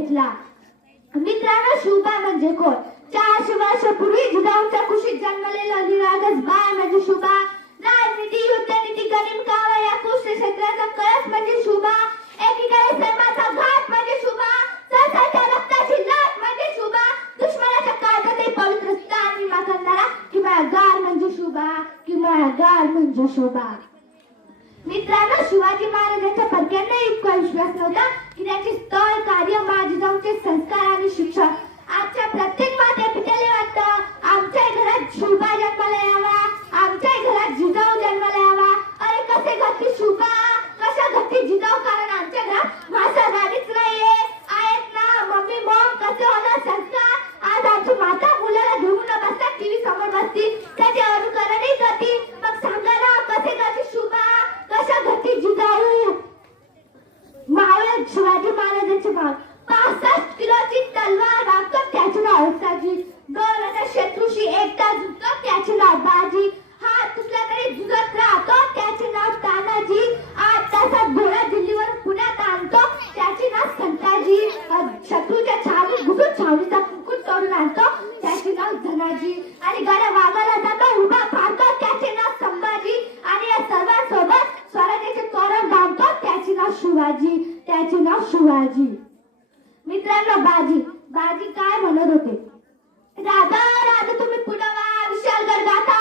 घेतला. मित्रांनो शुभा म्हणजे कोण? चारशे वर्षापूर्वी जिजाऊच्या कुशीत जन्मलेला निरागस बाळ म्हणजे शुभा. राजनीती युद्धनीती गनिम कावा या कुस्ती क्षेत्राचा कळस म्हणजे शुभा. एकीकडे सर्वांचा घात म्हणजे शुभा. सहसाच्या रक्ताची लाट म्हणजे शुभा. दुश्मनाच्या काळजातही पवित्र स्थान विमा करणारा किंवा गार म्हणजे शुभा. किंवा गार म्हणजे शुभा. मित्रांनो शिवाजी महाराजांच्या परक्यांना इतका विश्वास नव्हता की त्यांचे स्थळ कार्य माझिजाऊचे संस्कार आणि शिक्षण मावळ शिवाजी महाराजांचे भाग. पासष्ट किलोची तलवार वागतो त्याचे नाव अवसाजी दोन त्याचे नाव शिवाजी. मित्रांनो बाजी. बाजी काय म्हणत होते? राधा राधा तुम्ही पुढे विशाल गाथा.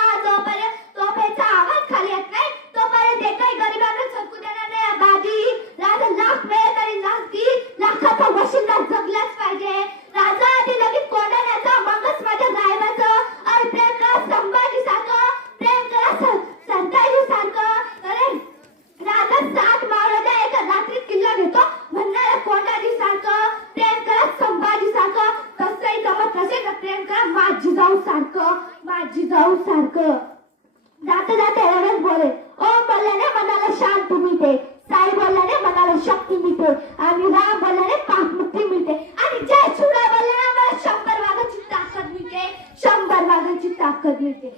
जाऊ सारखं माझी जाऊ सारखं जाता जाता एवढंच बोले ओ हो, बोलल्याने मनाला शांती मिळते. साई बोलल्याने मनाला शक्ती मिळते. आणि राम बोलल्याने पाकमुक्ती मिळते. आणि जय शिवराय बोलल्याने मला शंभर वाघाची ताकद मिळते. शंभर वाघाची ताकद मिळते.